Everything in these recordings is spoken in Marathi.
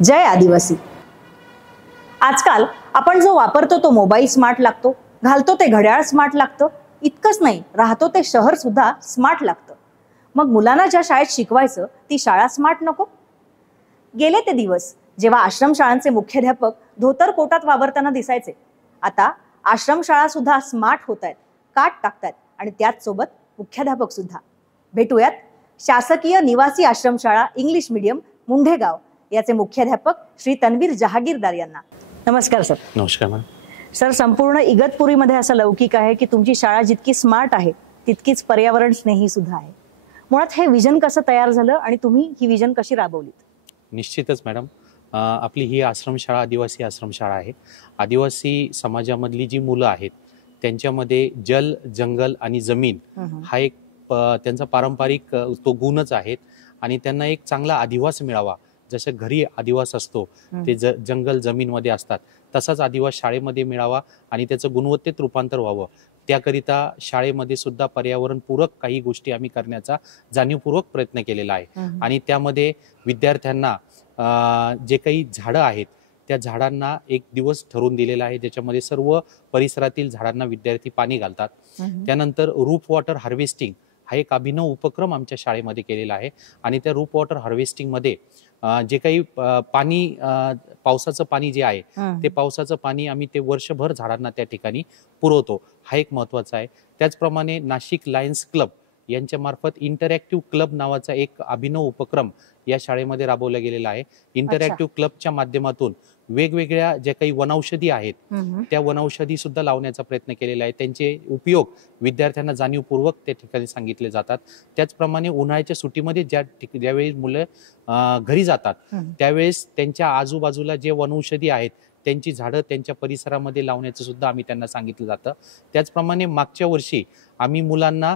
जय आदिवासी। आजकाल आपण जो वापरतो तो मोबाईल स्मार्ट लागतो, घालतो ते घड्याळ स्मार्ट लागतं, इतकंच नाही राहतो ते शहर सुद्धा स्मार्ट लागतं। मग मुलांना ज्या शाळेत शिकवायचं ती शाळा स्मार्ट नको? गेले ते दिवस जेव्हा आश्रमशाळांचे मुख्याध्यापक धोतर कोटात वावरताना दिसायचे। आता आश्रमशाळा सुद्धा स्मार्ट होत आहेत, काट टाकतात आणि त्याच सोबत मुख्याध्यापक सुद्धा। भेटूयात शासकीय निवासी आश्रमशाळा इंग्लिश मीडियम मुंढेगाव याचे मुख्याध्यापक श्री तन्वीर जहागीरदार यांना। नमस्कार सर। नमस्कार मॅम। सर, संपूर्ण इगतपुरीमध्ये असं लौकिक आहे की तुमची शाळा जितकी स्मार्ट आहे तितकीच पर्यावरण स्नेही सुद्धा आहे। मुळात हे विजन कसं तयार झालं आणि तुम्ही ही विजन कशी राबवलीत? निश्चितच मॅडम, आपली ही आश्रमशाळा आदिवासी आश्रमशाळा आहे। आदिवासी समाजामधली जी मुलं आहेत त्यांच्यामध्ये जल, जंगल आणि जमीन हा एक त्यांचा पारंपरिक तो गुणच आहेत आणि त्यांना एक चांगला अधिवास मिळावा। जसं घरी अधिवास असतो ते जंगल जमीन मध्ये असतात, तसाच अधिवास शाळेमध्ये मिळावा आणि त्याचं गुणवत्तेत रूपांतर व्हावं। त्याकरिता शाळेमध्ये सुद्धा पर्यावरणपूरक काही गोष्टी आम्ही करण्याचा जाणीवपूर्वक प्रयत्न केलेला आहे। आणि त्यामध्ये विद्यार्थ्यांना जे काही झाडं आहेत त्या झाडांना एक दिवस ठरवून दिलेला आहे, ज्याच्यामध्ये सर्व परिसरातील झाडांना विद्यार्थी पाणी घालतात। त्यानंतर रूफ वॉटर हार्वेस्टिंग हा एक अभिनव उपक्रम आमच्या शाळेमध्ये केलेला आहे आणि त्या रूफ वॉटर हार्वेस्टिंग मध्ये जे काही पाणी पावसाचं पाणी जे आहे ते पावसाचं पाणी आम्ही ते वर्षभर झाडांना त्या ठिकाणी पुरवतो, हा एक महत्त्वाचा आहे। त्याचप्रमाणे नाशिक लायन्स क्लब यांच्या मार्फत इंटरॅक्टिव्ह क्लब नावाचा एक अभिनव उपक्रम या शाळेमध्ये राबवला गेलेला आहे। इंटरॅक्टिव्ह क्लबच्या माध्यमातून वेगवेगळ्या ज्या काही वनौषधी आहेत त्या वनौषधी सुद्धा लावण्याचा प्रयत्न केलेला आहे। त्यांचे उपयोग विद्यार्थ्यांना जाणीवपूर्वक त्या ठिकाणी सांगितले जातात। त्याचप्रमाणे उन्हाळ्याच्या सुट्टीमध्ये ज्यावेळी मुलं घरी जातात त्यावेळेस त्यांच्या आजूबाजूला जे वनौषधी आहेत त्यांची झाडं त्यांच्या परिसरामध्ये लावण्याचं सुद्धा आम्ही त्यांना सांगितलं जातं। त्याचप्रमाणे मागच्या वर्षी आम्ही मुलांना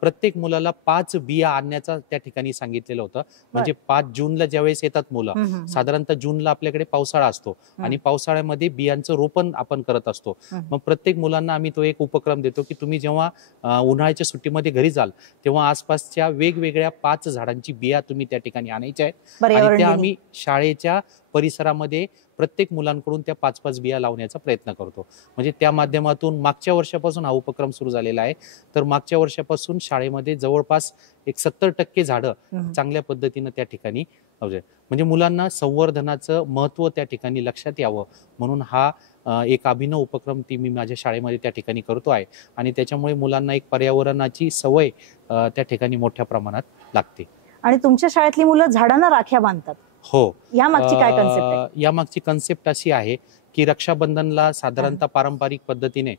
प्रत्येक मुलाला 5 बिया आणण्याचा त्या ठिकाणी सांगितलेलं होतं। म्हणजे 5 जूनला ज्यावेळेस येतात मुलं, साधारणतः जूनला आपल्याकडे पावसाळा असतो आणि पावसाळ्यामध्ये बियांचं रोपण आपण करत असतो। मग प्रत्येक मुलांना आम्ही तो एक उपक्रम देतो की तुम्ही जेव्हा उन्हाळ्याच्या सुट्टीमध्ये घरी जाल तेव्हा आसपासच्या वेगवेगळ्या 5 झाडांची बिया तुम्ही त्या ठिकाणी आणायच्या आहेत आणि त्या आम्ही शाळेच्या परिसरामध्ये प्रत्येक मुलांकडून त्या 5-5 बिया लावण्याचा प्रयत्न करतो। म्हणजे त्या माध्यमातून मागच्या वर्षापासून हा उपक्रम सुरू झालेला आहे। तर मागच्या वर्षापासून शाळेमध्ये जवळपास एक 70% झाडं चांगल्या पद्धतीनं त्या ठिकाणी म्हणजे मुलांना संवर्धनाचं महत्त्व त्या ठिकाणी लक्षात यावं म्हणून हा एक अभिनव उपक्रम मी माझ्या शाळेमध्ये त्या ठिकाणी करतो आहे आणि त्याच्यामुळे मुलांना एक पर्यावरणाची सवय त्या ठिकाणी मोठ्या प्रमाणात लागते। आणि तुमच्या शाळेतली मुलं झाडांना राख्या बांधतात? हो। यामागची काय कन्सेप्ट आहे? यामागची कन्सेप्ट अशी आहे की रक्षाबंधनला साधारणतः पारंपरिक पद्धतीने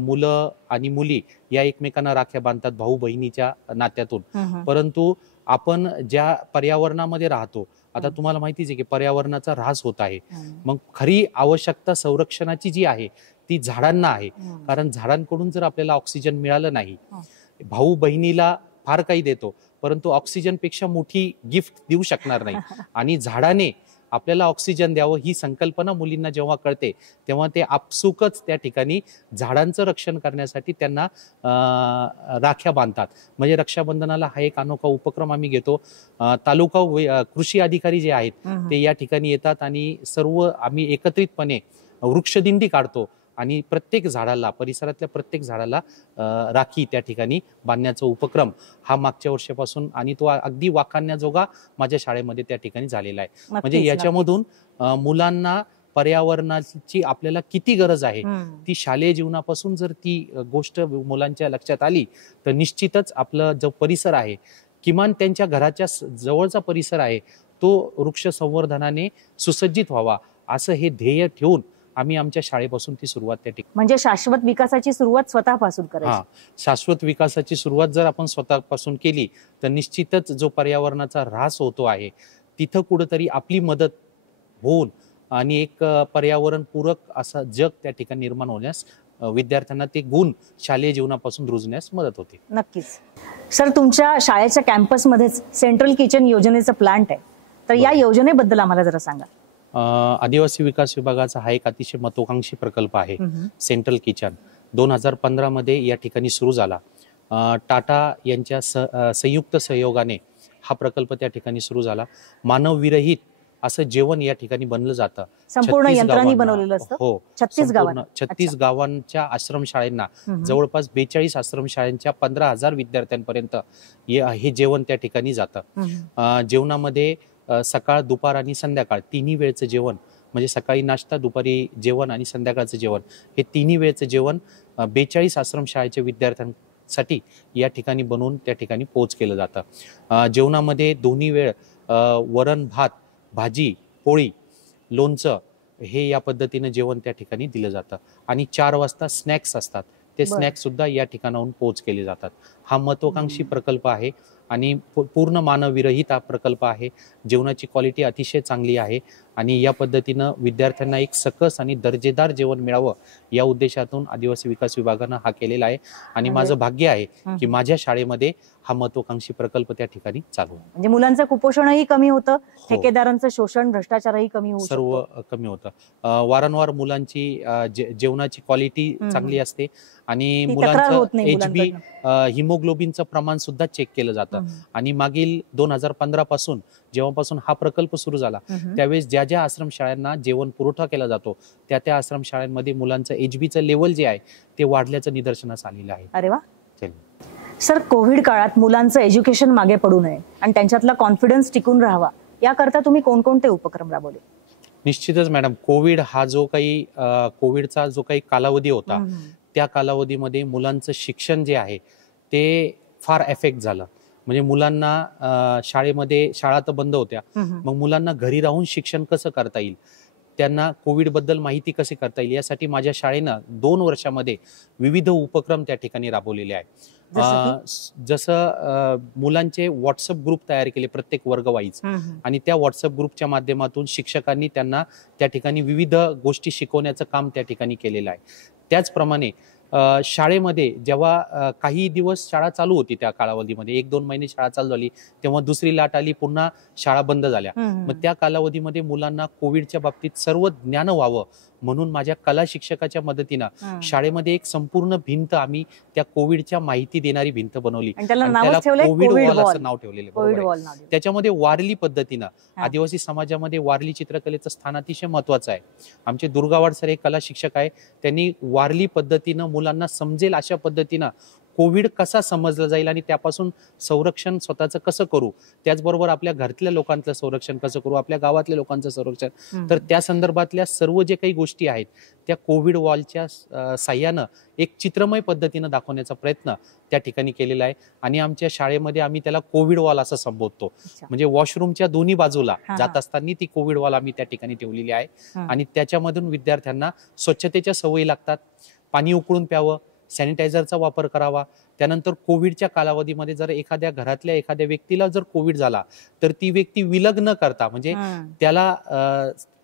मुलं आणि मुली या एकमेकांना राख्या बांधतात भाऊ बहिणीच्या नात्यातून। परंतु आपण ज्या पर्यावरणामध्ये राहतो आता तुम्हाला माहितीच आहे की पर्यावरणाचा ऱ्हास होत आहे। मग खरी आवश्यकता संरक्षणाची जी आहे ती झाडांना आहे, कारण झाडांकडून जर आपल्याला ऑक्सिजन मिळालं नाही, भाऊ बहिणीला फार काही देतो परंतु ऑक्सिजन पेक्षा मोठी गिफ्ट देऊ शकणार नाही आणि झाडाने आपल्याला ऑक्सिजन द्यावं ही संकल्पना मुलींना जेव्हा कळते तेव्हा ते आपसुकच त्या ठिकाणी झाडांचं रक्षण करण्यासाठी त्यांना राख्या बांधतात। म्हणजे रक्षाबंधनाला हा एक अनोखा उपक्रम आम्ही घेतो। तालुका कृषी अधिकारी जे आहेत ते या ठिकाणी येतात आणि सर्व आम्ही एकत्रितपणे वृक्षदिंडी काढतो आणि प्रत्येक झाडाला परिसरातल्या प्रत्येक झाडाला राखी त्या ठिकाणी बांधण्याचा उपक्रम हा मागच्या वर्षापासून आणि तो अगदी वाखाणण्याजोगा माझ्या शाळेमध्ये त्या ठिकाणी झालेला आहे। म्हणजे याच्यामधून मुलांना पर्यावरणाची आपल्याला किती गरज आहे ती शालेय जीवनापासून जर ती गोष्ट मुलांच्या लक्षात आली तर निश्चितच आपला जो परिसर आहे किमान त्यांच्या घराच्या जवळचा परिसर आहे तो वृक्ष संवर्धनाने सुसज्जित व्हावा असं हे ध्येय ठेवून आम्ही आमच्या शाळेपासून ती सुरुवात त्या ठिकाणी। म्हणजे शाश्वत विकासाची सुरुवात स्वतःपासून करायची। शाश्वत विकासाची सुरुवात जर आपण स्वतःपासून केली तर निश्चितच जो पर्यावरणाचा ऱ्हास होतो आहे तिथं कुठेतरी आपली मदत होऊन आणि एक पर्यावरण पूरक असा जग त्या ठिकाणी निर्माण होण्यास विद्यार्थ्यांना ते गुण शालेय जीवनापासून रुजण्यास मदत होते। नक्कीच सर, तुमच्या शाळेच्या कॅम्पसमध्येच सेंट्रल किचन योजनेचं प्लांट आहे, तर या योजनेबद्दल आम्हाला जरा सांगा। आदिवासी विकास विभागाचा हा एक अतिशय महत्त्वाकांक्षी प्रकल्प आहे सेंट्रल किचन। 2015 मध्ये या ठिकाणी सुरू झाला। टाटा यांच्या संयुक्त सहयोगाने हा प्रकल्प त्या ठिकाणी सुरू झाला। मानवविरहित असं जेवण या ठिकाणी बनलं जातं. संपूर्ण 36 यंत्रांनी गावांना. बनवलेलं असतं. हो, 36 गावांना. 36 गावांच्या आश्रमशाळेंना हम्म. जवळपास 42 आश्रमशाळांच्या 15,000 विद्यार्थ्यांपर्यंत हे जेवण त्या ठिकाणी जातं. हम्म. जेवणामध्ये सकाळ, दुपार आणि संध्याकाळ तिन्ही वेळचं जेवण, म्हणजे सकाळी नाश्ता, दुपारी जेवण आणि संध्याकाळचं जेवण, हे तिन्ही वेळचं जेवण 42 आश्रमशाळेच्या विद्यार्थ्यांसाठी या ठिकाणी बनवून त्या ठिकाणी पोच केलं जातं. जेवणामध्ये दोन्ही वेळ वरण भात, भाजी, पोळी, लोणचं हे या पद्धतीनं जेवण त्या ठिकाणी दिलं जातं. आणि 4 वाजता स्नॅक्स असतात, ते बरं. स्नॅक्स सुद्धा या ठिकाणाहून पोच केले जातात. हा महत्वाकांक्षी प्रकल्प आहे आणि पूर्ण मानवविरहित हा प्रकल्प आहे. जेवणाची क्वालिटी अतिशय चांगली आहे आणि या पद्धतीनं विद्यार्थ्यांना एक सकस आणि दर्जेदार जेवण मिळावं या उद्देशातून आदिवासी विकास विभागानं हा केलेला आहे. आणि म्हणजे- माझं भाग्य आहे की माझ्या शाळेमध्ये हा महत्वाकांक्षी प्रकल्प त्या ठिकाणी चालू आहे. म्हणजे मुलांचं कुपोषणही कमी होतं, ठेकेदारांचं शोषण, भ्रष्टाचारही कमी होऊ सर्व शकतो. कमी होतं. वारंवार मुलांची जेवणाची क्वालिटी चांगली असते आणि ती तक्रार मुलांचं होत नाही HB मुलांकडनं. हिमोग्लोबिनचं प्रमाण सुद्धा चेक केलं जातं. हम्म. आणि मागील 2015 पासून जेव्हापासून हा प्रकल्प सुरू झाला हम्म. त्यावेळेस ज्या ज्या आश्रमशाळांना जेवण पुरवठा केला जातो त्या आश्रमशाळांमध्ये मुलांचं HBचं लेवल जे आहे ते वाढल्याचं निदर्शनास आलेलं आहे. अरे वा. चल. सर, कोविड काळात मुलांचं एज्युकेशन मागे पडू नये आणि त्यांच्यातला कॉन्फिडन्स टिकून राहावा याकरता तुम्ही कोणकोणते उपक्रम राबवले? निश्चितच मॅडम, कोविड हा जो काही कोविडचा जो काही कालावधी होता हम्म. त्या कालावधीमध्ये मुलांचं शिक्षण जे आहे ते फार एफेक्ट झालं. म्हणजे मुलांना शाळेमध्ये, शाळा तर बंद होत्या, हम्म. मग मुलांना घरी राहून शिक्षण कसं करता येईल, त्यांना कोविड बद्दल माहिती कशी करता येईल यासाठी माझ्या शाळेनं 2 वर्षामध्ये विविध उपक्रम त्या ठिकाणी राबवलेले आहेत. जसं मुलांचे व्हॉट्सअप ग्रुप तयार केले प्रत्येक वर्ग वाईज, हम्म. आणि त्या व्हॉट्सअप ग्रुपच्या माध्यमातून शिक्षकांनी त्यांना त्या ठिकाणी विविध गोष्टी शिकवण्याचं काम त्या ठिकाणी केलेलं आहे. त्याचप्रमाणे शाळेमध्ये जेव्हा काही दिवस शाळा चालू होती त्या कालावधीमध्ये, 1-2 महिने शाळा चालू झाली, तेव्हा दुसरी लाट आली, पुन्हा शाळा बंद झाल्या. मग त्या कालावधीमध्ये मुलांना कोविडच्या बाबतीत सर्व ज्ञान व्हावं म्हणून माझ्या कला शिक्षकाच्या मदतीनं शाळेमध्ये एक संपूर्ण भिंत आम्ही त्या कोविडच्या माहिती देणारी भिंत बनवली आणि त्याला आणि नावच त्याला ठेवलंय कोविड कोविड वॉल असं वॉल. नाव ठेवलेलं कोविड आहे. वॉल नाव दिलं. त्याच्यामध्ये वारली पद्धतीनं, हा. आदिवासी समाजामध्ये वारली चित्रकलेचं स्थान अतिशय महत्वाचं आहे. आमचे दुर्गावाड सर हे कला शिक्षक आहे, त्यांनी वारली पद्धतीनं मुलांना समजेल अशा पद्धतीनं कोविड कसा समजला जाईल आणि त्यापासून संरक्षण स्वतःचं कसं करू, त्याचबरोबर आपल्या घरातल्या लोकांचं संरक्षण कसं करू, आपल्या गावातल्या लोकांचं संरक्षण, तर त्या संदर्भातल्या सर्व जे काही गोष्टी आहेत त्या कोविड वॉलच्या साह्यानं एक चित्रमय पद्धतीनं दाखवण्याचा प्रयत्न त्या ठिकाणी केलेला आहे. आणि आमच्या शाळेमध्ये आम्ही त्याला कोविड वॉल असं संबोधतो. म्हणजे वॉशरूमच्या दोन्ही बाजूला जात असताना ती कोविड वॉल आम्ही त्या ठिकाणी ठेवलेली आहे आणि त्याच्यामधून विद्यार्थ्यांना स्वच्छतेच्या सवयी लागतात. पाणी उकळून प्यावं, सॅनिटायझरचा वापर करावा. त्यानंतर कोविडच्या कालावधीमध्ये जर एखाद्या घरातल्या एखाद्या व्यक्तीला जर कोविड झाला तर ती व्यक्ती विलग न करता, म्हणजे त्याला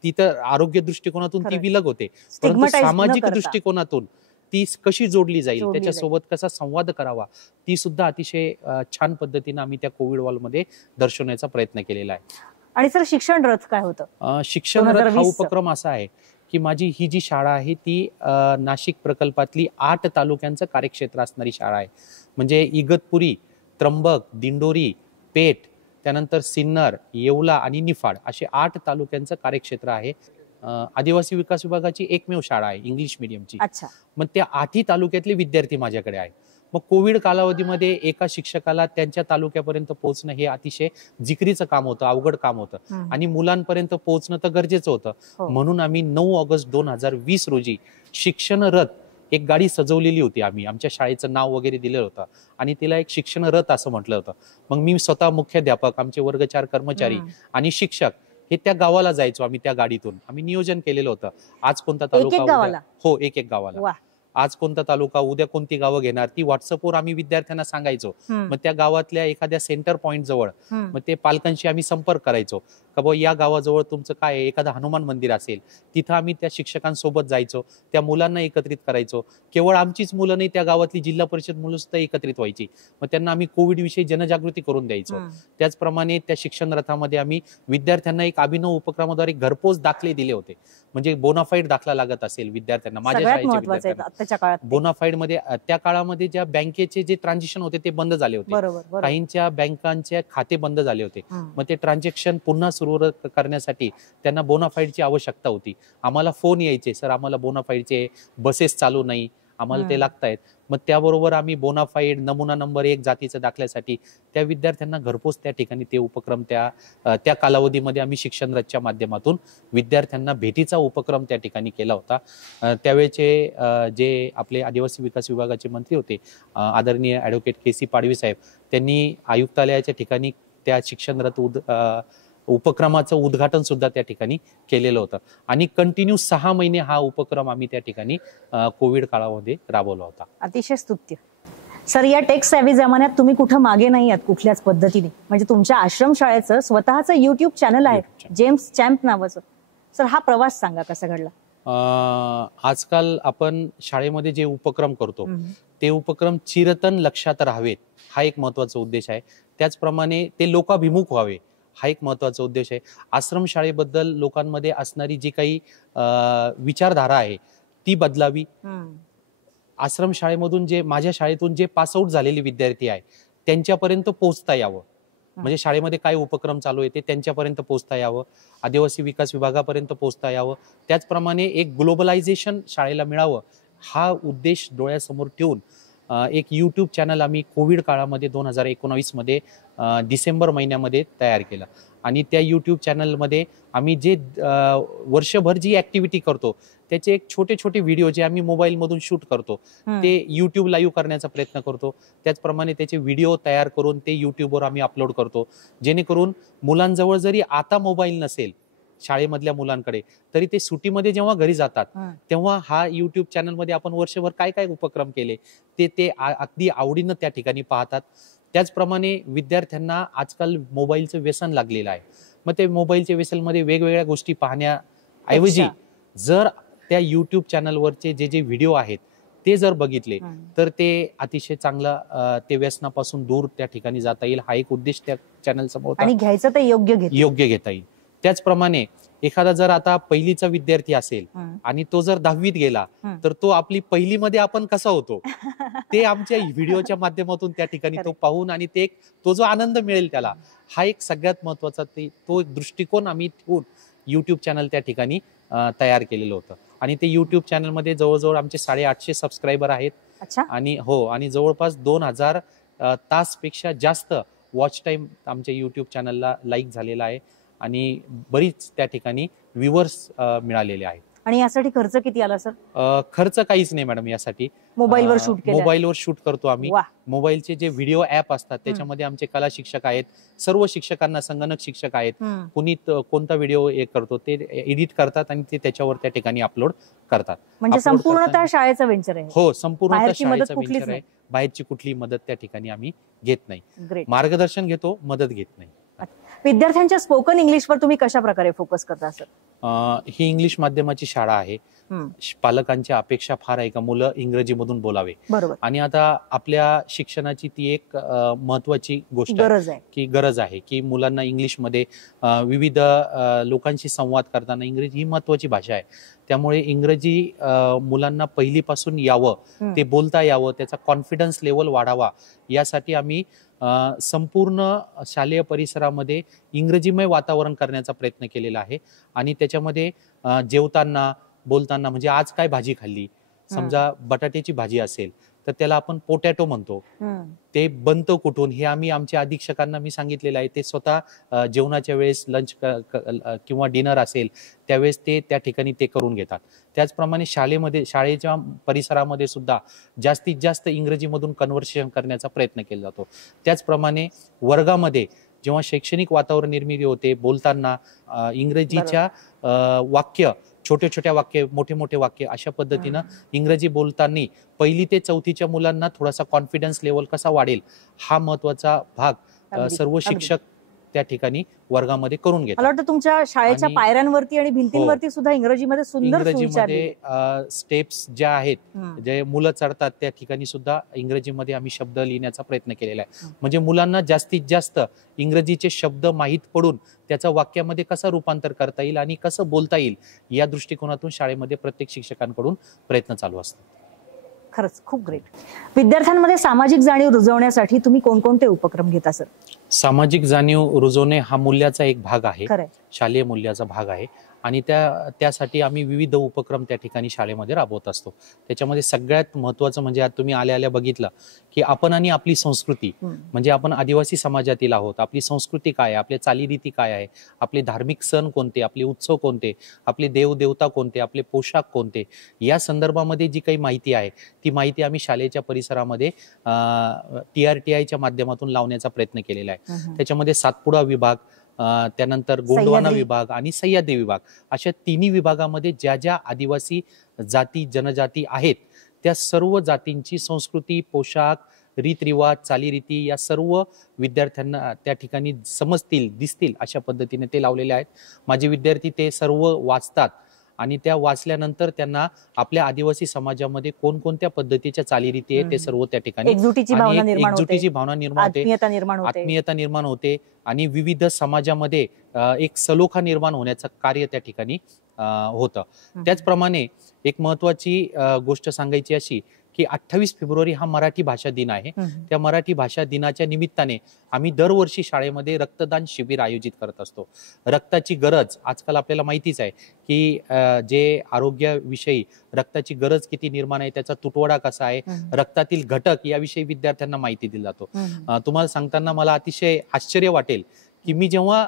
तिथं आरोग्य दृष्टिकोनातून ती विलग होते, परंतु सामाजिक दृष्टिकोनातून ती कशी जोडली जाईल, त्याच्यासोबत कसा संवाद करावा, ती सुद्धा अतिशय छान पद्धतीने आम्ही त्या कोविड वॉलमध्ये दर्शवण्याचा प्रयत्न केलेला आहे. आणि सर, शिक्षण रथ काय होतं? शिक्षण रथ हा उपक्रम असा आहे की माझी ही जी शाळा आहे ती नाशिक प्रकल्पातली 8 तालुक्यांचं कार्यक्षेत्र असणारी शाळा आहे. म्हणजे इगतपुरी, त्र्यंबक, दिंडोरी, पेठ, त्यानंतर सिन्नर, येवला आणि निफाड असे 8 तालुक्यांचं कार्यक्षेत्र आहे. आदिवासी विकास विभागाची एकमेव शाळा आहे इंग्लिश मीडियमची. मग त्या 8ही तालुक्यातले विद्यार्थी माझ्याकडे आहेत. मग कोविड कालावधीमध्ये एका शिक्षकाला त्यांच्या तालुक्यापर्यंत पोहोचणं हे अतिशय जिकरीचं काम होतं, अवघड काम होतं आणि मुलांपर्यंत पोहोचणं तर गरजेचं होतं. म्हणून आम्ही 9 ऑगस्ट 2020 रोजी शिक्षण रथ एक गाडी सजवलेली होती. आम्ही आमच्या शाळेचं नाव वगैरे दिलं होतं आणि तिला एक शिक्षण रथ असं म्हटलं होतं. मग मी स्वतः मुख्याध्यापक, आमचे वर्ग 4 कर्मचारी आणि शिक्षक हे त्या गावाला जायचो. आम्ही त्या गाडीतून आम्ही नियोजन केलेलं होतं. आज कोणता तालुका, हो एक गावाला, आज कोणता तालुका, उद्या कोणती गावं घेणार, ती व्हॉट्सअपवर आम्ही विद्यार्थ्यांना सांगायचो. मग त्या गावातल्या एखाद्या सेंटर पॉइंट जवळ मग ते पालकांशी आम्ही संपर्क करायचो का बाबा या गावाजवळ तुमचं काय आहे, एखादं हनुमान मंदिर असेल, तिथं आम्ही त्या शिक्षकांसोबत जायचो, त्या मुलांना एकत्रित करायचो. केवळ आमचीच मुलं नाही, त्या गावातली जिल्हा परिषद मुलं सुद्धा एकत्रित व्हायची. मग त्यांना आम्ही कोविड विषयी जनजागृती करून द्यायचो. त्याचप्रमाणे त्या शिक्षण रथामध्ये आम्ही विद्यार्थ्यांना एक अभिनव उपक्रमाद्वारे घरपोच दाखले दिले होते. म्हणजे बोनाफाईड दाखला लागत असेल विद्यार्थ्यांना, माझ्या शाळेच्या बोनाफाईडच्या काळात बोनाफाईड मध्ये त्या काळामध्ये ज्या बँकेचे जे ट्रान्झॅक्शन होते ते बंद झाले होते. बरोबर. काहींच्या बँकांचे खाते बंद झाले होते. मग ते ट्रान्झॅक्शन पुन्हा सुरू करण्यासाठी त्यांना बोनाफाईडची आवश्यकता होती. आम्हाला फोन यायचे, सर आम्हाला बोनाफाईडचे बसेस चालू नाही, आम्हाला ते लागतायत. मग त्याबरोबर आम्ही बोनाफाईड नमुना नंबर 1 जातीच्या दाखल्यासाठी त्या विद्यार्थ्यांना घरपोच त्या ठिकाणी ते उपक्रम त्या कालावधीमध्ये आम्ही शिक्षण रथच्या माध्यमातून विद्यार्थ्यांना भेटीचा उपक्रम त्या ठिकाणी केला होता. त्यावेळेचे जे आपले आदिवासी विकास विभागाचे मंत्री होते आदरणीय ॲडव्होकेट के.सी. पाडवी साहेब, त्यांनी आयुक्तालयाच्या ठिकाणी त्या शिक्षण रथ उपक्रमाचं उद्घाटन सुद्धा त्या ठिकाणी केलेलं होतं. आणि कंटिन्यू 6 महिने हा उपक्रम आम्ही त्या ठिकाणी कोविड काळामध्ये राबवला होता. अतिशय स्तुत्य. सर, या टेक सॅव्ही जमान्यात तुम्ही कुठं मागे नाही आहात कुठल्याच पद्धतीने. म्हणजे तुमच्या आश्रमशाळेचं स्वतःचं युट्यूब चॅनल आहे, जेम्स चॅम्प नावाचं. सर, हा प्रवास सांगा कसा घडला. आजकाल आपण शाळेमध्ये जे उपक्रम करतो ते उपक्रम चिरतन लक्षात राहावेत हा एक महत्वाचा उद्देश आहे. त्याचप्रमाणे ते लोकाभिमुख व्हावे हा एक महत्वाचा उद्देश आहे. आश्रमशाळेबद्दल लोकांमध्ये असणारी जी काही विचारधारा आहे ती बदलावी. आश्रमशाळेमधून माझ्या शाळेतून जे पासआउट झालेले विद्यार्थी आहे त्यांच्यापर्यंत पोहोचता यावं. म्हणजे शाळेमध्ये काय उपक्रम चालू आहे ते त्यांच्यापर्यंत पोहोचता यावं, आदिवासी विकास विभागापर्यंत पोहोचता यावं. त्याचप्रमाणे एक ग्लोबलायझेशन शाळेला मिळावं हा उद्देश डोळ्यासमोर ठेवून एक युट्यूब चॅनल आम्ही कोविड काळामध्ये 2019 मध्ये डिसेंबर महिन्यामध्ये तयार केला. आणि त्या युट्यूब चॅनलमध्ये आम्ही जे वर्षभर जी ऍक्टिव्हिटी करतो त्याचे एक छोटे छोटे व्हिडिओ जे आम्ही मोबाईल मधून शूट करतो ते युट्यूब लाईव्ह करण्याचा प्रयत्न करतो. त्याचप्रमाणे त्याचे व्हिडिओ तयार करून ते युट्यूबवर आम्ही अपलोड करतो, जेणेकरून मुलांजवळ जरी आता मोबाईल नसेल शाळेमधल्या मुलांकडे तरी ते सुट्टीमध्ये जेव्हा घरी जातात तेव्हा हा युट्यूब चॅनल मध्ये आपण वर्षभर काय काय उपक्रम केले ते अगदी आवडीनं त्या ठिकाणी पाहतात. त्याचप्रमाणे विद्यार्थ्यांना आजकाल मोबाईलचं व्यसन लागलेलं आहे. मग ते मोबाईलच्या व्यसनमध्ये वेगवेगळ्या गोष्टी पाहण्याऐवजी जर त्या युट्यूब चॅनलवरचे जे व्हिडिओ आहेत ते जर बघितले तर ते अतिशय चांगलं ते व्यसनापासून दूर त्या ठिकाणी जाता येईल हा एक उद्देश त्या चॅनल समोर आणि घ्यायचं ते योग्य घेता येईल. त्याचप्रमाणे एखादा जर आता पहिलीचा विद्यार्थी असेल आणि तो जर 10वीत गेला तर तो आपली पहिलीमध्ये आपण कसा होतो ते आमच्या व्हिडिओच्या माध्यमातून त्या ठिकाणी तो पाहून आणि तो जो आनंद मिळेल त्याला हा एक सगळ्यात महत्वाचा तो दृष्टिकोन आम्ही ठेवून युट्यूब चॅनल त्या ठिकाणी तयार केलेलं होतं. आणि ते युट्यूब चॅनलमध्ये जवळजवळ आमचे 850 सबस्क्रायबर आहेत. आणि जवळपास 2000 तासपेक्षा जास्त वॉच टाइम आमच्या युट्यूब चॅनलला लाईक झालेला आहे आणि बरीच त्या ठिकाणी व्ह्यूअर्स मिळालेले आहेत. आणि यासाठी खर्च किती आला सर? खर्च काहीच नाही मॅडम. यासाठी मोबाईलवर शूट करतो आम्ही. मोबाईलचे जे व्हिडिओ ऍप असतात त्याच्यामध्ये आमचे कला शिक्षक आहेत, सर्व शिक्षकांना संगणक शिक्षक आहेत. कुणी कोणता व्हिडिओ करतो ते एडिट करतात आणि ते त्याच्यावर त्या ठिकाणी अपलोड करतात. म्हणजे संपूर्णतः शाळेचा वेंचर आहे. हो, संपूर्ण शाळेचा वेंचर आहे. बाहेरची कुठली मदत त्या ठिकाणी आम्ही घेत नाही. मार्गदर्शन घेतो, मदत घेत नाही. विद्यार्थ्यांच्या स्पोकन इंग्लिशवर तुम्ही कशा प्रकारे फोकस करता सर? ही इंग्लिश माध्यमाची शाळा आहे. पालकांच्या अपेक्षा फार आहे का मुलं इंग्रजीमधून बोलावे. आणि आता आपल्या शिक्षणाची ती एक महत्वाची गोष्ट गरज आहे की मुलांना इंग्लिशमध्ये विविध लोकांशी संवाद करताना इंग्रजी ही महत्वाची भाषा आहे. त्यामुळे इंग्रजी मुलांना पहिलीपासून यावं, ते बोलता यावं, त्याचा कॉन्फिडन्स लेवल वाढावा यासाठी आम्ही संपूर्ण शालेय परिसरामध्ये इंग्रजीमय वातावरण करण्याचा प्रयत्न केलेला आहे. आणि त्याच्यामध्ये जेवताना बोलताना म्हणजे आज काय भाजी खाल्ली, समजा बटाट्याची भाजी असेल तर त्याला आपण पोटॅटो म्हणतो, ते बनतं कुठून हे आम्ही आमच्या अधीक्षकांना मी सांगितलेलं आहे. ते स्वतः जेवणाच्या वेळेस लंच किंवा डिनर असेल त्यावेळेस ते त्या ठिकाणी ते करून घेतात. त्याचप्रमाणे शाळेच्या परिसरामध्ये सुद्धा जास्तीत जास्त इंग्रजीमधून कन्व्हर्सेशन करण्याचा प्रयत्न केला जातो. त्याचप्रमाणे वर्गामध्ये जेव्हा शैक्षणिक वातावरण निर्मिती होते बोलताना इंग्रजीच्या वाक्य, छोटे छोटे वाक्य, मोठे मोठे वाक्य अशा पद्धतीनं इंग्रजी बोलताना 1ली ते 4थीच्या मुलांना थोडासा कॉन्फिडन्स लेवल कसा वाढेल हा महत्वाचा भाग सर्व शिक्षक त्या ठिकाणी वर्गामध्ये करून घेतात. मला वाटतं तुमच्या शाळेच्या पायऱ्यांवरती आणि भिंतींवरती सुद्धा इंग्रजीमध्ये सुंदर स्टेप्स ज्या आहेत, जे मुलं चढतात त्या ठिकाणी सुद्धा इंग्रजीमध्ये आम्ही शब्द लिहिण्याचा प्रयत्न केलेला आहे. म्हणजे मुलांना जास्तीत जास्त इंग्रजीचे शब्द माहीत पडून त्याचा वाक्यामध्ये कसं रूपांतर करता येईल आणि कसं बोलता येईल या दृष्टिकोनातून शाळेमध्ये प्रत्येक शिक्षकांकडून प्रयत्न चालू असतात. खरंच खूप ग्रेट. विद्यार्थ्यांमध्ये सामाजिक जाणीव रुजवण्यासाठी तुम्ही कोणकोणते उपक्रम घेता सर? सामाजिक जाणीव रुजवणे हा मूल्याचा एक भाग आहे, खरंय. शालेय मूल्याचा भाग आहे आणि त्यासाठी आम्ही विविध उपक्रम त्या ठिकाणी शाळेमध्ये राबवत असतो. त्याच्यामध्ये सगळ्यात महत्त्वाचं म्हणजे आता तुम्ही आल्या बघितलं की आपण आणि आपली संस्कृती, म्हणजे आपण आदिवासी समाजातील आहोत, आपली संस्कृती काय आहे, आपल्या चालीरीती काय आहे, आपले धार्मिक सण कोणते, आपले उत्सव कोणते, आपले देवदेवता कोणते, आपले पोशाख कोणते, या संदर्भामध्ये जी काही माहिती आहे ती माहिती आम्ही शाळेच्या परिसरामध्ये TRTIच्या माध्यमातून लावण्याचा प्रयत्न केलेला आहे. त्याच्यामध्ये सातपुडा विभाग, त्यानंतर गोंडवाना विभाग आणि सह्याद्री विभाग, अशा तिन्ही विभागामध्ये ज्या ज्या आदिवासी जाती जनजाती आहेत त्या सर्व जातींची संस्कृती, पोशाख, रीतरिवाज, चालीरीती या सर्व विद्यार्थ्यांना त्या ठिकाणी समजतील, दिसतील अशा पद्धतीने ते लावलेले आहेत. माझे विद्यार्थी ते सर्व वाचतात आणि त्या वाचल्यानंतर त्यांना आपल्या आदिवासी समाजामध्ये कोणकोणत्या पद्धतीच्या चालीरीती आहेत ते सर्व त्या ठिकाणी एकजुटीची भावना निर्माण होते, आत्मीयता निर्माण होते आणि विविध समाजामध्ये एक सलोखा निर्माण होण्याचं कार्य त्या ठिकाणी होतं. त्याचप्रमाणे एक महत्वाची गोष्ट सांगायची अशी की 28 फेब्रुवारी हा मराठी भाषा दिन आहे. त्या मराठी भाषा दिनाच्या निमित्ताने आम्ही दरवर्षी शाळेमध्ये रक्तदान शिबिर आयोजित करत असतो. रक्ताची गरज आजकाल आपल्याला माहितीच आहे की जे आरोग्याविषयी रक्ताची गरज किती निर्माण आहे, त्याचा तुटवडा कसा आहे, रक्तातील घटक याविषयी विद्यार्थ्यांना माहिती दिली जातो. तुम्हाला सांगताना मला अतिशय आश्चर्य वाटेल की मी जेव्हा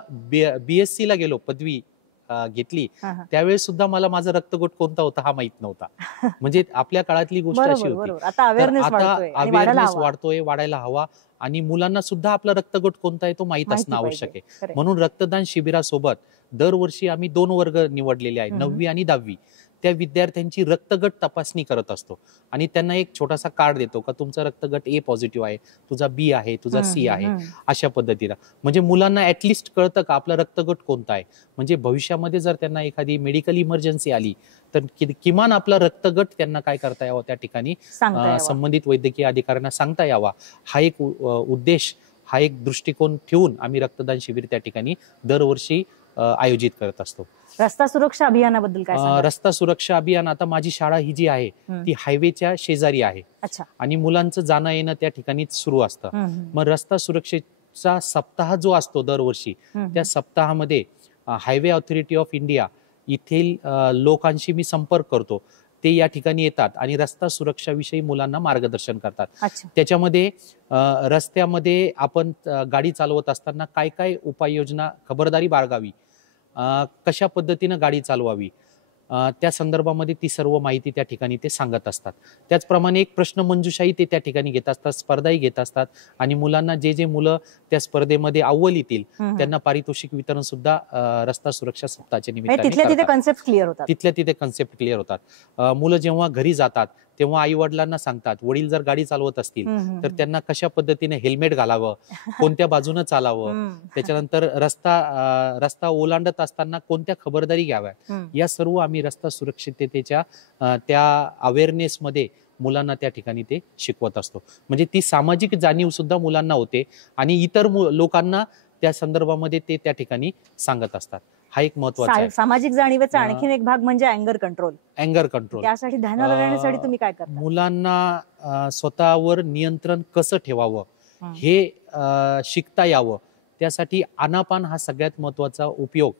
BSc ला गेलो, पदवी घेतली, त्यावेळेस सुद्धा मला माझा रक्तगट कोणता होता हा माहित नव्हता. म्हणजे आपल्या काळातली गोष्ट अशी होती. आता अवेअरनेस वाढतोय, वाढायला हवा आणि मुलांना सुद्धा आपला रक्तगट कोणता आहे तो माहित असणं आवश्यक आहे. म्हणून रक्तदान शिबिरासोबत दरवर्षी आम्ही 2 वर्ग निवडलेले आहेत, 9वी आणि 10वी. त्या विद्यार्थ्यांची रक्तगट तपासणी करत असतो आणि त्यांना एक छोटासा कार्ड देतो का तुमचा रक्तगट A पॉझिटिव्ह आहे, तुझा B आहे, तुझा C आहे, अशा पद्धतीनं. म्हणजे मुलांना ऍटलिस्ट कळतं का आपला रक्तगट कोणता आहे. म्हणजे भविष्यामध्ये जर त्यांना एखादी मेडिकल इमर्जन्सी आली तर किमान आपला रक्तगट त्यांना काय करता यावं, त्या ठिकाणी संबंधित वैद्यकीय अधिकाऱ्यांना सांगता यावा. हा एक उद्देश, हा एक दृष्टिकोन ठेवून आम्ही रक्तदान शिबिर त्या ठिकाणी दरवर्षी आयोजित करत असतो. रस्ता सुरक्षा अभियानाबद्दल काय सांगाल? रस्ता सुरक्षा अभियान, आता माझी शाळा ही जी आहे ती हायवेच्या शेजारी आहे आणि मुलांचं जाणं येणं त्या ठिकाणी सुरू असतं. मग रस्ता सुरक्षेचा सप्ताह जो असतो दरवर्षी, त्या सप्ताहामध्ये हायवे ऑथॉरिटी ऑफ इंडिया येथील लोकांशी मी संपर्क करतो. ते या ठिकाणी येतात आणि रस्ता सुरक्षाविषयी मुलांना मार्गदर्शन करतात. त्याच्यामध्ये रस्त्यामध्ये आपण गाडी चालवत असताना काय काय उपाययोजना, खबरदारी बाळगावी, कशा पद्धतीनं गाडी चालवावी, त्या संदर्भामध्ये ती सर्व माहिती त्या ठिकाणी ते सांगत असतात. त्याचप्रमाणे एक प्रश्न मंजुषाही ते त्या ठिकाणी घेत असतात, स्पर्धाही घेत असतात आणि मुलांना जे मुलं त्या स्पर्धेमध्ये अव्वल येतील त्यांना पारितोषिक वितरण सुद्धा रस्ता सुरक्षा सप्ताहाच्या निमित्ताने तिथल्या तिथे कन्सेप्ट क्लिअर होतात. मुलं जेव्हा घरी जातात तेव्हा आई वडिलांना सांगतात, वडील जर गाडी चालवत असतील तर त्यांना कशा पद्धतीने हेल्मेट घालावं, कोणत्या बाजूने चालावं, त्याच्यानंतर रस्ता ओलांडत असताना कोणत्या खबरदारी घ्याव्यात, या सर्व आम्ही रस्ता सुरक्षिततेच्या त्या अवेअरनेस मध्ये मुलांना त्या ठिकाणी ते शिकवत असतो. म्हणजे ती सामाजिक जाणीव सुद्धा मुलांना होते आणि इतर लोकांना त्या संदर्भामध्ये ते त्या ठिकाणी सांगत असतात. हा एक महत्त्वाचा आहे. सामाजिक जाणीवेचा आणखीन एक भाग म्हणजे अँगर कंट्रोल. त्यासाठी ध्यानाला राहण्यासाठी तुम्ही काय करता? मुलांना स्वतःवर नियंत्रण कसं ठेवावं हे शिकता यावं, त्यासाठी आनापान हा सगळ्यात महत्वाचा उपयोग,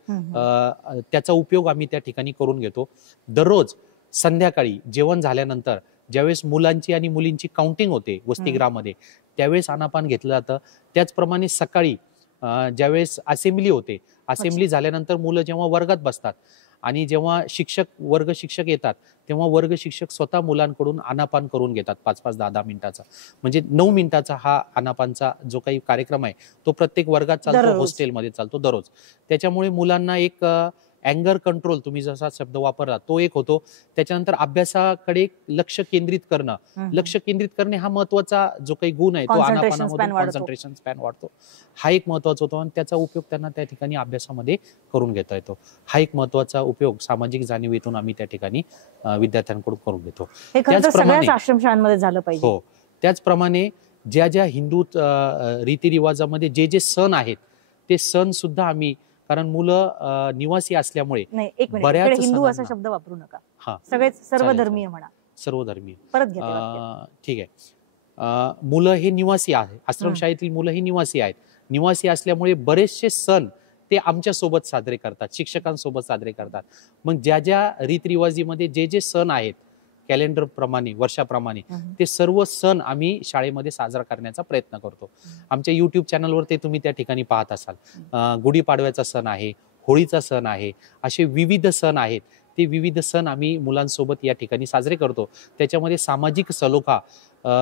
त्याचा उपयोग आम्ही त्या ठिकाणी करून घेतो. दररोज संध्याकाळी जेवण झाल्यानंतर ज्यावेळेस मुलांची आणि मुलींची काउंटिंग होते वसतिगृहामध्ये त्यावेळेस आनापान घेतलं जातं. त्याचप्रमाणे सकाळी ज्यावेळेस असेंब्ली होते, असेंब्ली झाल्यानंतर मुलं जेव्हा वर्गात बसतात आणि जेव्हा वर्ग शिक्षक येतात तेव्हा वर्ग शिक्षक स्वतः मुलांकडून आनापान करून घेतात 5-5, 10-10 मिनिटाचा. म्हणजे 9 मिनिटाचा हा आनापानचा जो काही कार्यक्रम आहे तो प्रत्येक वर्गात चालतो, हॉस्टेलमध्ये चालतो दररोज. त्याच्यामुळे मुलांना एक अँगर कंट्रोल, तुम्ही जसा शब्द वापरला तो एक होतो. त्याच्यानंतर अभ्यासाकडे लक्ष केंद्रित करणे हा महत्वाचा जो काही गुण आहे तो आनापानामधून कॉन्सन्ट्रेशन स्पॅन वाढतो. हा एक महत्वाचा होतो आणि त्याचा उपयोग त्यांना त्या ठिकाणी अभ्यासामध्ये करून घेता येतो. हा एक महत्वाचा उपयोग सामाजिक जाणीवेतून आम्ही त्या ठिकाणी विद्यार्थ्यांकडून करून घेतो. आश्रमशाळांमध्ये झालं पाहिजे. हो, त्याचप्रमाणे ज्या हिंदू रीतिरिवाजामध्ये जे सण आहेत ते सण सुद्धा आम्ही, कारण मुलं निवासी असल्यामुळे बऱ्याच हिंदू असा शब्द वापरू नका, सगळे सर्व धर्मीय म्हणा. सर्वधर्मीय. परत घेते वाक्य. ठीक आहे. मुलं हे निवासी आहे, आश्रमशाळेतील मुलं ही निवासी आहेत. निवासी असल्यामुळे बरेचसे सण ते आमच्या सोबत साजरे करतात, शिक्षकांसोबत साजरे करतात. मग ज्या ज्या रीतरिवाजीमध्ये जे जे सण आहेत कॅलेंडर प्रमाणे, वर्षाप्रमाणे, ते सर्व सण आम्ही शाळेमध्ये साजरा करण्याचा प्रयत्न करतो. आमच्या युट्यूब चॅनलवर ते तुम्ही त्या ठिकाणी पाहत असाल. गुढीपाडव्याचा सण आहे, होळीचा सण आहे, असे विविध सण आहेत. ते विविध सण आम्ही मुलांसोबत या ठिकाणी साजरे करतो. त्याच्यामध्ये सामाजिक सलोखा,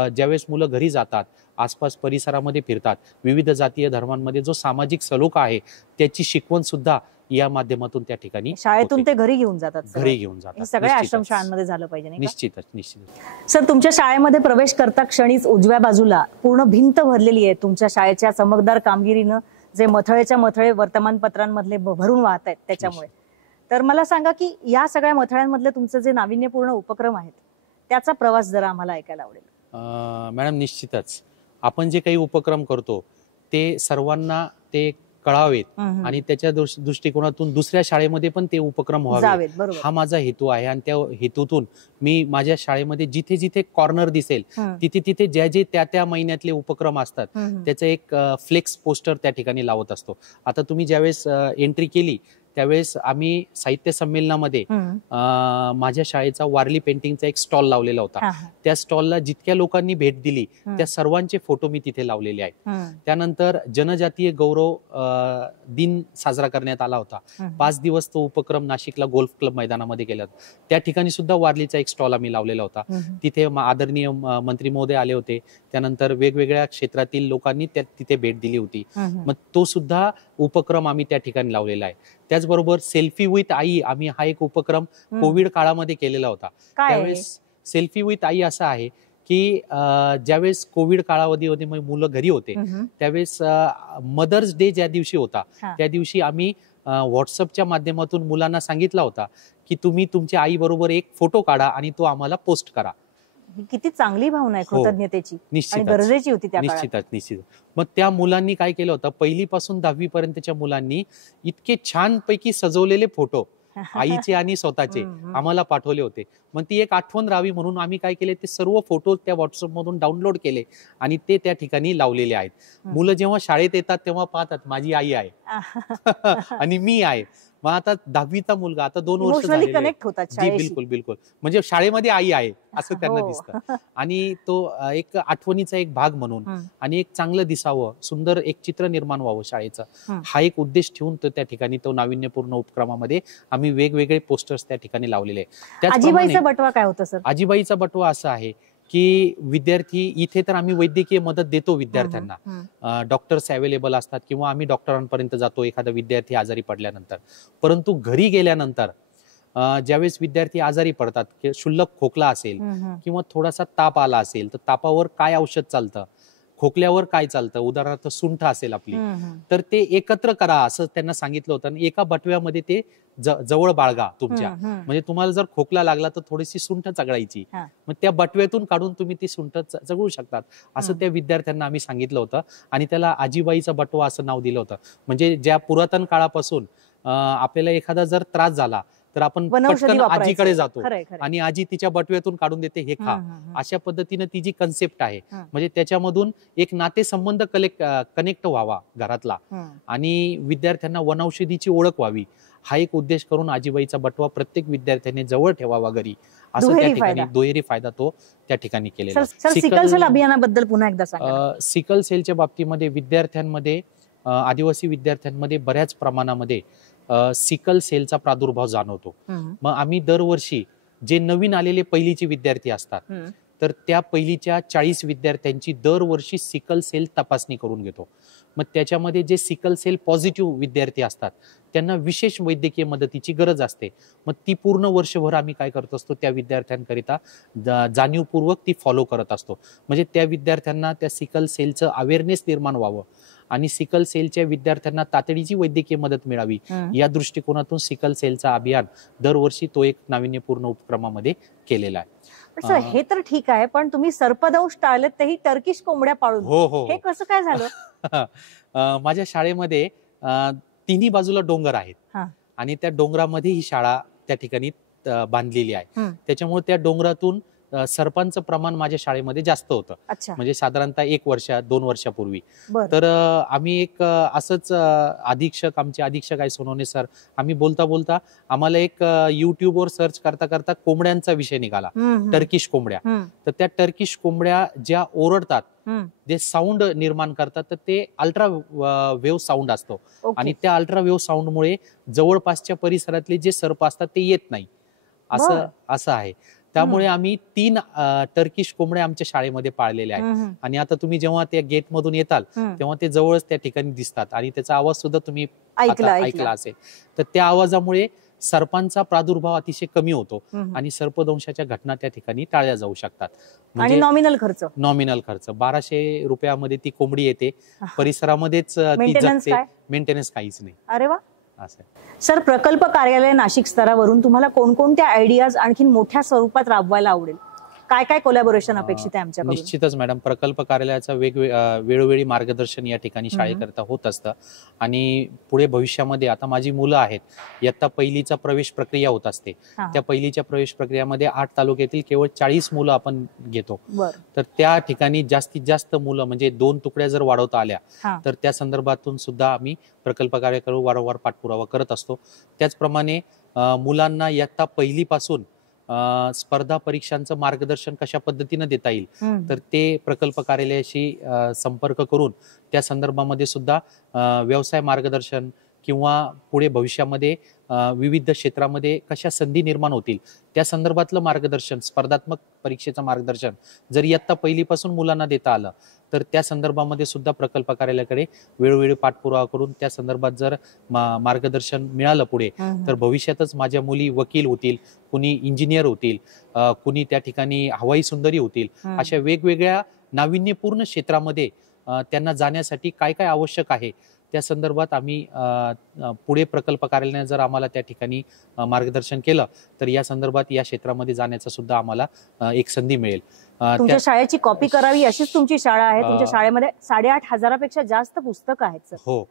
ज्यावेळेस मुलं घरी जातात, आसपास परिसरामध्ये फिरतात, विविध जातीय धर्मांमध्ये जो सामाजिक सलोखा आहे त्याची शिकवण सुद्धा या माध्यमातून त्या ठिकाणी शाळेतून होते. ते घरी घेऊन जातात. घरी घेऊन जातात. हे सगळ्या निश्चितच. आश्रमशाळांमध्ये झालं पाहिजे नाही का? निश्चितच. सर, तुमच्या शाळेमध्ये प्रवेश करता क्षणीच उजव्या बाजूला पूर्ण भिंत भरलेली आहे तुमच्या शाळेच्या चमकदार कामगिरीनं, जे मथळेच्या मथळे वर्तमानपत्रांमधले भरून वाहत आहेत त्याच्यामुळे. तर मला सांगा की या सगळ्या मथळ्यांमधले तुमचे जे नाविन्यपूर्ण उपक्रम आहेत त्याचा प्रवास जरा आम्हाला ऐकायला आवडेल. मॅडम, निश्चितच आपण जे काही उपक्रम करतो ते सर्वांना ते कळावेत आणि त्याच्या दृष्टिकोनातून दुसऱ्या शाळेमध्ये पण ते उपक्रम व्हावे, हा माझा हेतू आहे. आणि त्या हेतूतून मी माझ्या शाळेमध्ये जिथे जिथे कॉर्नर दिसेल तिथे तिथे ज्या जे त्या महिन्यातले उपक्रम असतात त्याचं एक फ्लेक्स पोस्टर त्या ठिकाणी लावत असतो. आता तुम्ही ज्यावेळेस एंट्री केली त्यावेळेस आम्ही साहित्य संमेलनामध्ये माझ्या शाळेचा वारली पेंटिंगचा एक स्टॉल लावलेला होता. त्या स्टॉलला जितक्या लोकांनी भेट दिली त्या सर्वांचे फोटो मी तिथे लावलेले आहेत. त्यानंतर जनजातीय गौरव दिन साजरा करण्यात आला होता. 5 दिवस तो उपक्रम नाशिकला गोल्फ क्लब मैदानामध्ये केला. त्या ठिकाणी सुद्धा वारलीचा एक स्टॉल आम्ही लावलेला होता. तिथे आदरणीय मंत्री महोदय आले होते. त्यानंतर वेगवेगळ्या क्षेत्रातील लोकांनी तिथे भेट दिली होती. मग तो सुद्धा उपक्रम आम्ही त्या ठिकाणी लावलेला आहे. त्याचबरोबर सेल्फी विथ आई, आम्ही हा एक उपक्रम कोविड काळामध्ये केलेला होता. त्यावेळेस सेल्फी विथ आई असा आहे की ज्यावेळेस कोविड कालावधीमध्ये मुलं घरी होते त्यावेळेस मदर्स डे ज्या दिवशी होता त्या दिवशी आम्ही व्हॉट्सअपच्या माध्यमातून मुलांना सांगितला होता की तुम्ही तुमच्या आई बरोबर एक फोटो काढा आणि तो आम्हाला पोस्ट करा. किती चांगली भावना आहे कृतज्ञतेची आणि गरजेची होती त्या काळात. निश्चितच. मग त्या मुलांनी काय केलं होतं, 1ली पासून 10वी पर्यंतच्या मुलांनी इतके छान पैकी सजवलेले फोटो आईचे आणि स्वतःचे आम्हाला पाठवले होते. मग ती एक आठवण राहावी म्हणून आम्ही काय केले, ते सर्व फोटो त्या व्हॉट्सअप मधून डाउनलोड केले आणि ते त्या ठिकाणी लावलेले आहेत. मुलं जेव्हा शाळेत येतात तेव्हा पाहतात माझी आई आहे आणि मी आहे. मग आता 10वीचा मुलगा आता 2 वर्ष झालेले कनेक्ट होतात शाळेशी. बिलकुल म्हणजे शाळेमध्ये आई आहे असं त्यांना दिसतं. आणि तो एक आठवणीचा एक भाग म्हणून आणि एक चांगलं दिसावं, सुंदर एक चित्र निर्माण व्हावं शाळेचं, हा एक उद्देश ठेवून त्या ठिकाणी तो नाविन्यपूर्ण उपक्रमामध्ये आम्ही वेगवेगळे पोस्टर्स त्या ठिकाणी लावलेले. आजीबाईचा बटवा काय होतं सर? आजीबाईचा बटवा असा आहे की विद्यार्थी इथे तर आम्ही वैद्यकीय मदत देतो विद्यार्थ्यांना, डॉक्टर्स अवेलेबल असतात किंवा आम्ही डॉक्टरांपर्यंत जातो एखादा विद्यार्थी आजारी पडल्यानंतर. परंतु घरी गेल्यानंतर ज्यावेळेस विद्यार्थी आजारी पडतात, क्षुल्लक खोकला असेल किंवा थोडासा ताप आला असेल तर तापावर काय औषध चालतं, खोकल्यावर काय चालतं, उदाहरणार्थ सुंठ असेल आपली तर ते एकत्र करा असं त्यांना सांगितलं होतं. आणि एका बटव्यामध्ये ते जवळ बाळगा तुमच्या, म्हणजे तुम्हाला जर खोकला लागला तर थोडीशी सुंठ चघळायची, मग त्या बटव्यातून काढून तुम्ही ती सुंठ चघळू शकतात असं त्या विद्यार्थ्यांना आम्ही सांगितलं होतं. आणि त्याला आजीबाईचा बटवा असं नाव दिलं होतं. म्हणजे ज्या पुरातन काळापासून आपल्याला एखादा जर त्रास झाला तर आपण पटकन आजीकडे जातो आणि आजी तिच्या बटव्यातून काढून देते, हे खा. अशा पद्धतीने ती जी कन्सेप्ट आहे म्हणजे त्याच्यामधून एक नातेसंबंध कनेक्ट व्हावा घरातला आणि विद्यार्थ्यांना वनौषधीची ओळख व्हावी, हा एक उद्देश करून आजीबाईचा बटवा प्रत्येक विद्यार्थ्याने जवळ ठेवावा घरी, असं त्या ठिकाणी दुहेरी फायदा तो त्या ठिकाणी केलेला. सिकल सेल अभियानाबद्दल पुन्हा एकदा सांगा. सिकल सेलच्या बाबतीमध्ये विद्यार्थ्यांमध्ये, आदिवासी विद्यार्थ्यांमध्ये बऱ्याच प्रमाणामध्ये सिकल सेलचा प्रादुर्भाव जाणवतो. मग आम्ही दरवर्षी जे नवीन आलेले पहिलीचे विद्यार्थी असतात तर त्या पहिलीच्या 40 विद्यार्थ्यांची दरवर्षी सिकल सेल तपासणी करून घेतो. मग त्याच्यामध्ये जे सिकल सेल पॉझिटिव्ह विद्यार्थी असतात त्यांना विशेष वैद्यकीय मदतीची गरज असते. मग ती पूर्ण वर्षभर आम्ही काय करत असतो, त्या विद्यार्थ्यांकरिता जाणीवपूर्वक ती फॉलो करत असतो. म्हणजे त्या विद्यार्थ्यांना त्या सिकल सेलचं अवेअरनेस निर्माण व्हावं आणि सिकल सेलच्या विद्यार्थ्यांना तातडीची वैद्यकीय मदत मिळावी, या दृष्टिकोनातून सिकल सेलचा अभियान दरवर्षी तो एक नाविन्यपूर्ण उपक्रमामध्ये केलेला आहे. सर, हे तर ठीक आहे, पण तुम्ही सर्पदंश टाळलेत तेही टर्किश कोंबड्या पाळून. हो. हे कसं काय झालं? माझ्या शाळेमध्ये तिन्ही बाजूला डोंगर आहेत आणि त्या डोंगरामध्ये ही शाळा त्या ठिकाणी बांधलेली आहे. त्याच्यामुळे त्या डोंगरातून सर्पांचं प्रमाण माझ्या शाळेमध्ये जास्त होतं. अच्छा. म्हणजे साधारणतः 1-2 वर्षापूर्वी. बरं. तर आम्ही एक असंच आमचे अधीक्षक आहे सोनवणे सर, आम्ही बोलता बोलता आम्हाला एक युट्यूबवर सर्च करता करता कोंबड्यांचा विषय निघाला, टर्किश कोंबड्या. तर त्या टर्किश कोंबड्या ज्या ओरडतात, जे साऊंड निर्माण करतात, तर ते अल्ट्रा वेव्ह साऊंड असतो. आणि त्या अल्ट्रा वेव्ह साऊंडमुळे जवळपासच्या परिसरातले जे सर्प असतात ते येत नाही, असं आहे. त्यामुळे आम्ही 3 टर्किश कोंबड्या आमच्या शाळेमध्ये पाळलेल्या आहेत. आणि आता तुम्ही जेव्हा त्या गेट मधून येताल तेव्हा ते जवळच त्या ठिकाणी दिसतात आणि त्याचा आवाज सुद्धा तुम्ही ऐकला असेल. तर त्या आवाजामुळे सर्पांचा प्रादुर्भाव अतिशय कमी होतो आणि सर्पदंशाच्या घटना त्या ठिकाणी टाळल्या जाऊ शकतात. म्हणजे नॉमिनल खर्च 1200 रुपयामध्ये ती कोंबडी येते, परिसरामध्येच ती जगते, मेंटेनन्स काहीच नाही. अरे वा. सर, प्रकल्प कार्यालय नाशिक स्तरावरून तुम्हाला कोणकोणत्या आयडियाज आणखी मोठ्या स्वरूपात राबवायला आवडेल? काय काय कोलॅबोरेशन अपेक्षित आहे आमच्याकडून? निश्चितच मॅडम, प्रकल्प कार्यालयाचं वेळोवेळी मार्गदर्शन या ठिकाणी शाळेकरता होत असतं. आणि पुढे भविष्यामध्ये आता माझी मुलं आहेत, इयत्ता पहिलीचा प्रवेश प्रक्रिया होत असते. त्या पहिलीच्या प्रवेश प्रक्रियामध्ये 8 तालुक्यातील केवळ 40 मुलं आपण घेतो. तर त्या ठिकाणी जास्तीत जास्त मुलं, म्हणजे 2 तुकड्या जर वाढवता आल्या तर त्या संदर्भातून सुद्धा आम्ही प्रकल्प कार्यालयाकडे वारंवार पाठपुरावा करत असतो. त्याचप्रमाणे मुलांना इयत्ता पहिलीपासून स्पर्धा परीक्षांचं मार्गदर्शन कशा पद्धतीने देता येईल, तर ते प्रकल्प कार्यालयाशी संपर्क करून त्या संदर्भामध्ये सुद्धा व्यवसाय मार्गदर्शन किंवा पुढे भविष्यामध्ये विविध क्षेत्रामध्ये कशा संधी निर्माण होतील त्या संदर्भातलं मार्गदर्शन, स्पर्धात्मक परीक्षेचं मार्गदर्शन जर इयत्ता पहिलीपासून मुलांना देता आलं तर त्या संदर्भामध्ये सुद्धा प्रकल्प कार्यालयाकडे वेळोवेळी पाठपुरावा करून त्या संदर्भात जर मार्गदर्शन मिळालं पुढे, तर भविष्यातच माझ्या मुली वकील होतील, कुणी इंजिनियर होतील, कुणी त्या ठिकाणी हवाई सुंदरी होतील. अशा वेगवेगळ्या नाविन्यपूर्ण क्षेत्रामध्ये त्यांना जाण्यासाठी काय काय आवश्यक आहे त्या संदर्भात आम्ही पुढे प्रकल्प कार्यालयाने जर आम्हाला त्या ठिकाणी मार्गदर्शन केलं तर या संदर्भात या क्षेत्रामध्ये जाण्याचा सुद्धा आम्हाला एक संधी मिळेल. तुमच्या शाळेची कॉपी करावी अशीच तुमची शाळा आहे. तुमच्या शाळेमध्ये 8,500 पेक्षा जास्त पुस्तकं आहेत सर. हो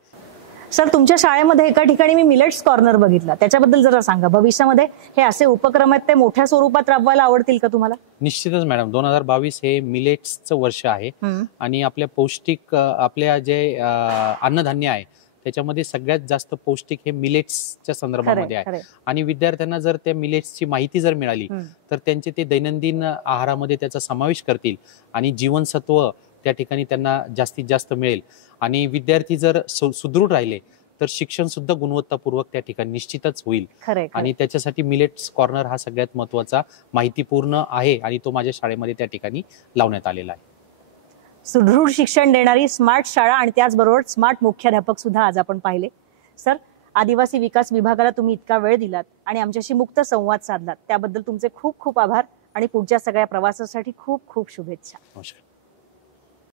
सर, तुमच्या शाळेमध्ये एका ठिकाणी मी मिलेट्स कॉर्नर बघितला, त्याच्याबद्दल जरा सांगा. भविष्यामध्ये हे असे उपक्रम आहेत ते मोठ्या स्वरूपात राबवायला आवडतील का तुम्हाला? निश्चितच मॅडम, 2022 हे मिलेट्सचं वर्ष आहे आणि आपल्या पौष्टिक आपल्या जे अन्नधान्य आहे त्याच्यामध्ये सगळ्यात जास्त पौष्टिक हे मिलेट्सच्या संदर्भामध्ये आहे. आणि विद्यार्थ्यांना जर त्या मिलेट्सची माहिती जर मिळाली तर त्यांचे ते दैनंदिन आहारामध्ये त्याचा समावेश करतील आणि जीवनसत्व त्या ठिकाणी त्यांना जास्तीत जास्त मिळेल. आणि विद्यार्थी जर सुदृढ राहिले तर शिक्षण सुद्धा गुणवत्तापूर्वक त्या ठिकाणी निश्चितच होईल. आणि त्याच्यासाठी मिलेट्स कॉर्नर हा सगळ्यात महत्वाचा माहितीपूर्ण आहे आणि तो माझ्या शाळेमध्ये त्या ठिकाणी लावण्यात आलेला आहे. सुदृढ शिक्षण देणारी स्मार्ट शाळा आणि त्याचबरोबर स्मार्ट मुख्याध्यापक सुद्धा आज आपण पाहिले. सर, आदिवासी विकास विभागाला तुम्ही इतका वेळ दिलात आणि आमच्याशी मुक्त संवाद साधलात त्याबद्दल तुमचे खूप खूप आभार आणि पुढच्या सगळ्या प्रवासासाठी खूप खूप शुभेच्छा. नमस्कार.